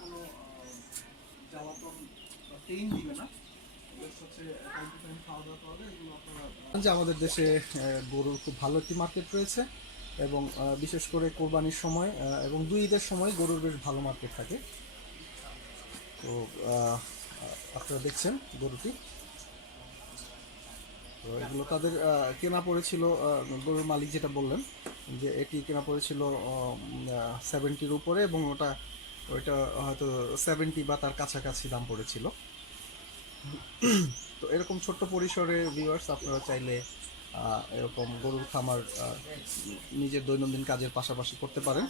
কোনো যে আমাদের দেশে গরুর খুব ভালো একটি মার্কেট রয়েছে এবং বিশেষ করে কোরবানির সময় এবং দুই ঈদের সময় গরুর বেশ ভালো মার্কেট থাকে। তো আপনারা দেখছেন গরুটি। তো এগুলো তাদের কেনা পড়েছিল গরুর মালিক যেটা বললেন যে এটি কেনা পড়েছিল সেভেন্টির উপরে এবং ওটা ওইটা হয়তো সেভেন্টি বা তার কাছাকাছি দাম পড়েছিল। তো এরকম ছোট্ট পরিসরে ভিউয়ার্স আপনারা চাইলে এরকম গরুর খামার নিজের দৈনন্দিন কাজের পাশাপাশি করতে পারেন।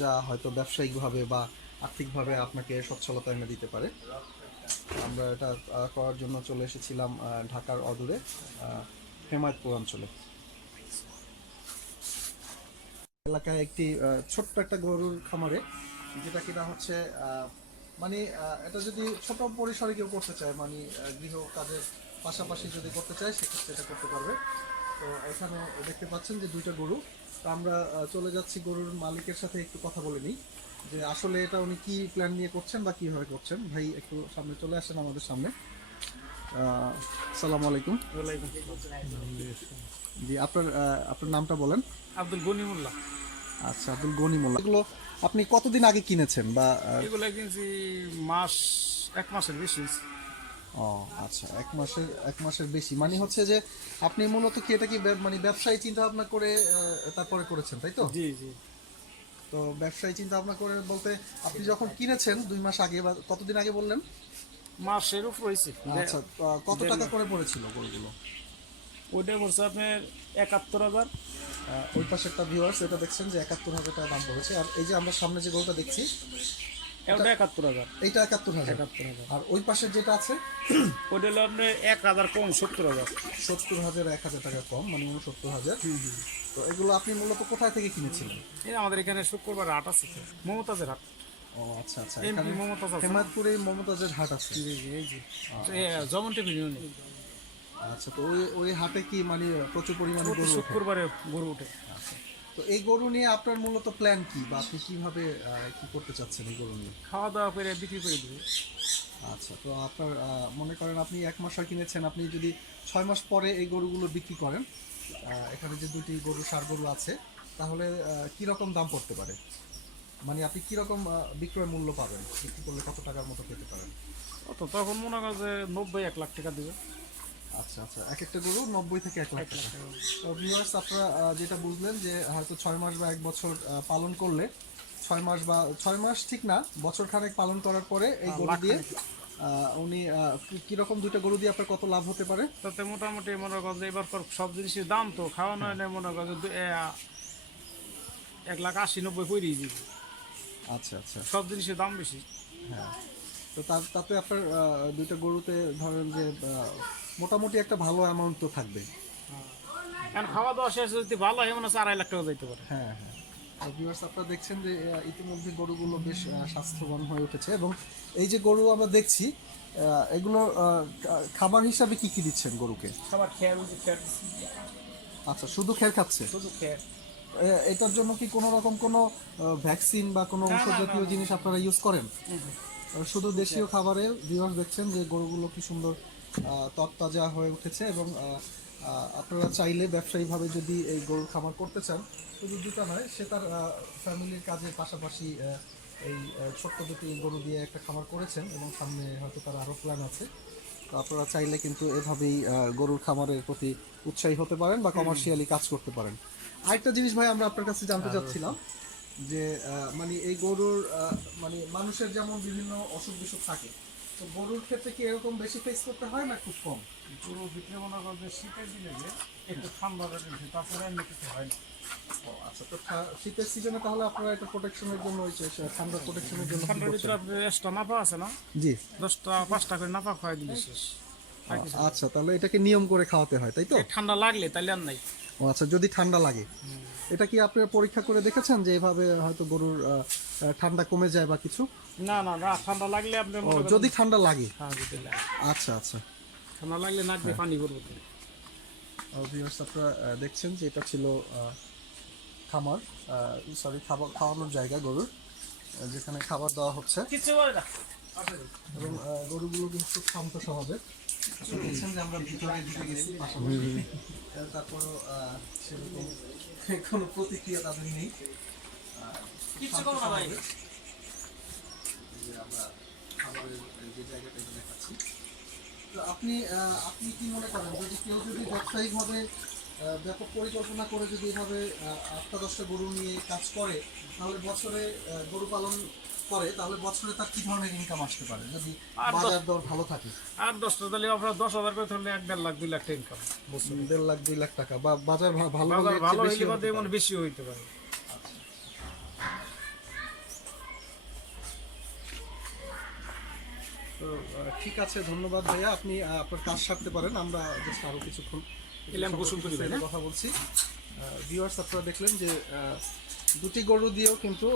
যা হয়তো ব্যবসায়িকভাবে বা আর্থিকভাবে আপনাকে সচ্ছলতা এনে দিতে পারে। আমরা এটা করার জন্য চলে এসেছিলাম ঢাকার অদূরে হেমায়তপুর অঞ্চলে। এলাকায় একটি ছোট্ট একটা গরুর খামারে যেটা কিনা হচ্ছে মানে এটা যদি ছোট পরিসরে কেউ করতে চায় মানে গৃহ কাজের পাশাপাশি যদি করতে চায় সেক্ষেত্রে এটা করতে পারবে। তো এখানে দেখতে পাচ্ছেন যে দুইটা গরু। তো আমরা চলে যাচ্ছি গরুর মালিকের সাথে একটু কথা বলে নিই যে আসলে এটা উনি কি প্ল্যান নিয়ে করছেন বা কীভাবে করছেন। ভাই একটু সামনে চলে আসেন আমাদের সামনে। আসসালামু আলাইকুম। জি আপনার আপনার নামটা বলেন। আব্দুল গনিমুল্লাহ আচ্ছা আব্দুল গনি মোল্লা এগুলো আপনি কতদিন আগে কিনেছেন বা এগুলো কিনছি মাস এক মাসের বেশি। ও আচ্ছা এক মাসের এক মাসের বেশি। মানে হচ্ছে যে আপনি মূলত কি এটা কি মানে ব্যবসায়ী চিন্তা ভাবনা করে তারপরে করেছেন তাই তো? জি জি। তো ব্যবসায়ী চিন্তা ভাবনা করে বলতে আপনি যখন কিনেছেন দুই মাস আগে বা কতদিন আগে বললেন? মাসের উপর হয়েছে। আচ্ছা কত টাকা করে পড়েছিল গরুগুলো ওইটা পড়ছে আপনার একাত্তর হাজার। ওই পাশে একটা ভিউয়ার্স এটা দেখছেন যে একাত্তর হাজার টাকা দাম পড়েছে আর এই যে আমরা সামনে যে গরুটা দেখছি ওটা একাত্তর হাজার। এইটা একাত্তর হাজার। একাত্তর হাজার। আর ওই পাশের যেটা আছে ওইটা হলো আপনার এক হাজার কম সত্তর হাজার। সত্তর হাজার এক হাজার টাকা কম মানে উনসত্তর হাজার। তো এগুলো আপনি মূলত কোথায় থেকে কিনেছিলেন? এই আমাদের এখানে শুক্রবার হাট আছে। মমতাজের হাট। ও আচ্ছা আচ্ছা। মমতাজ আছে মমতাজের হাট আছে। জি জি এই যে। জমন টিভি আচ্ছা তো ওই ওই হাটে কি মানে প্রচুর পরিমাণে গরু ওঠে? শুক্রবারে গরু উঠে আচ্ছা। তো এই গরু নিয়ে আপনার মূলত প্ল্যান কি? বা আপনি কীভাবে কি করতে চাচ্ছেন এই গরু নিয়ে? খাওয়া দাওয়া করে বিক্রি করে দেবে। আচ্ছা তো আপনার মনে করেন আপনি এক মাস আগে কিনেছেন আপনি যদি ছয় মাস পরে এই গরুগুলো বিক্রি করেন এখানে যে দুটি গরু সার গরু আছে তাহলে আহ, কি রকম দাম পড়তে পারে? মানে আপনি কি রকম বিক্রয় মূল্য পাবেন? বিক্রি করলে কত টাকার মতো পেতে পারেন? অত তখন মনে করো যে নব্বই এক লাখ টাকা দেবে। আচ্ছা আচ্ছা। এক একটা গরু নব্বই থেকে এক লাখ টাকা। তো ভিউয়ার্স আপনারা যেটা বুঝলেন যে হয়তো ছয় মাস বা এক বছর পালন করলে ছয় মাস বা ছয় মাস ঠিক না বছর খানেক পালন করার পরে এই গরু দিয়ে উনি কীরকম দুইটা গরু দিয়ে আপনার কত লাভ হতে পারে? তাতে মোটামুটি মনে করো যে এবার সব জিনিসের দাম তো খাওয়ানো হয় না মনে করো যে এক লাখ আশি নব্বই পড়িয়ে দিবে। আচ্ছা আচ্ছা। সব জিনিসের দাম বেশি। হ্যাঁ। তো তার- তাতে আপনার দুইটা গরুতে ধরেন যে মোটামুটি একটা ভালো অ্যামাউন্ট তো থাকবে। কারণ খাওয়া দাওয়া শেষ যদি ভালো হয় মনে হচ্ছে আড়াই লাখ টাকা যাইতে পারে। হ্যাঁ হ্যাঁ। ভিউয়ার্স আপনারা দেখছেন যে ইতিমধ্যে গরুগুলো বেশ স্বাস্থ্যবান হয়ে উঠেছে এবং এই যে গরু আমরা দেখছি এগুলো খাবার হিসাবে কি কি দিচ্ছেন গরুকে? খাবার খেয়ার আচ্ছা শুধু খের খাচ্ছে? শুধু খেয়ার এটার জন্য কি কোনো রকম কোনো ভ্যাকসিন বা কোনো ঔষধ জাতীয় জিনিস আপনারা ইউজ করেন? শুধু দেশীয় খাবারে ভিউয়ার্স দেখছেন যে গরুগুলো কি সুন্দর আহ, তরতাজা হয়ে উঠেছে এবং আপনারা চাইলে ব্যবসায়ীভাবে যদি এই গরুর খামার করতে চান শুধু দুটা নয় সে তার ফ্যামিলির কাজের পাশাপাশি এই ছোট্ট দুটি গরু দিয়ে একটা খামার করেছেন এবং সামনে হয়তো তার আরও প্ল্যান আছে। তো আপনারা চাইলে কিন্তু এভাবেই গরুর খামারের প্রতি উৎসাহী হতে পারেন বা কমার্শিয়ালি কাজ করতে পারেন। আরেকটা জিনিস ভাই আমরা আপনার কাছে জানতে চাচ্ছিলাম যে মানে এই গরুর মানে মানুষের যেমন বিভিন্ন অসুখ বিসুখ থাকে তো গরুর ক্ষেত্রে কি এরকম বেশি ফেস করতে হয় না খুব কম? পুরো ভিতরে মনে শীতের দিনে যে একটু ঠান্ডা লাগে তারপরে এমনি কিছু হয় না। ও আচ্ছা তো শীতের সিজনে তাহলে আপনারা এটা প্রোটেকশনের জন্য ওই যে ঠান্ডা প্রোটেকশনের জন্য ঠান্ডার করছেন? ভিতরে আপনার এক্সট্রা নাপা আছে না? জি। দশটা পাঁচটা করে খাওয়াই দিলে শেষ। না। আচ্ছা তাহলে এটাকে নিয়ম করে খাওয়াতে হয় তাই তো? ঠান্ডা লাগলে তাইলে আর নাই। ও আচ্ছা যদি ঠান্ডা লাগে। এটা কি আপনারা পরীক্ষা করে দেখেছেন যে এভাবে হয়তো গরুর ঠান্ডা কমে যায় বা কিছু? না না না ঠান্ডা লাগলে আপনি যদি ঠান্ডা লাগে? হ্যাঁ, লাগে। আচ্ছা আচ্ছা। ঠান্ডা লাগলে নাক দিয়ে পানি করব তো। আপনারা দেখছেন যে এটা ছিল খামার সরি খাবার খাওয়ানোর জায়গা গরুর যেখানে খাবার দেওয়া হচ্ছে। না। এবং গরুগুলো কিন্তু খুব শান্ত স্বভাবের আমরা ভিতরে কোনো প্রতিক্রিয়া তাদের নেই যে আমরা খাবারের যে জায়গাটা দেখাচ্ছি তো আপনি আপনি কি মনে করেন যদি কেউ যদি ব্যবসায়িকভাবে ব্যাপক পরিকল্পনা করে যদি এভাবে আটটা দশটা গরু নিয়ে কাজ করে, তাহলে বছরে গরু পালন করে তাহলে বছরে তার কি ধরনের ইনকাম আসতে পারে? যদি বাজার দর ভালো থাকে। আর দশটা তাহলে আপনার দশ হাজার করে ধরলে এক দেড় লাখ দুই লাখ টাকা ইনকাম দেড় লাখ দুই লাখ টাকা। বা বাজার ভালো বাজার ভালো হইলে এমন বেশি হইতে পারে। তো ঠিক আছে ধন্যবাদ ভাইয়া। আপনি আপনার কাজ সারতে পারেন। আমরা জাস্ট আরও কিছুক্ষণ কথা বলছি। ভিউয়ার্স আপনারা দেখলেন যে দুটি গরু দিয়েও কিন্তু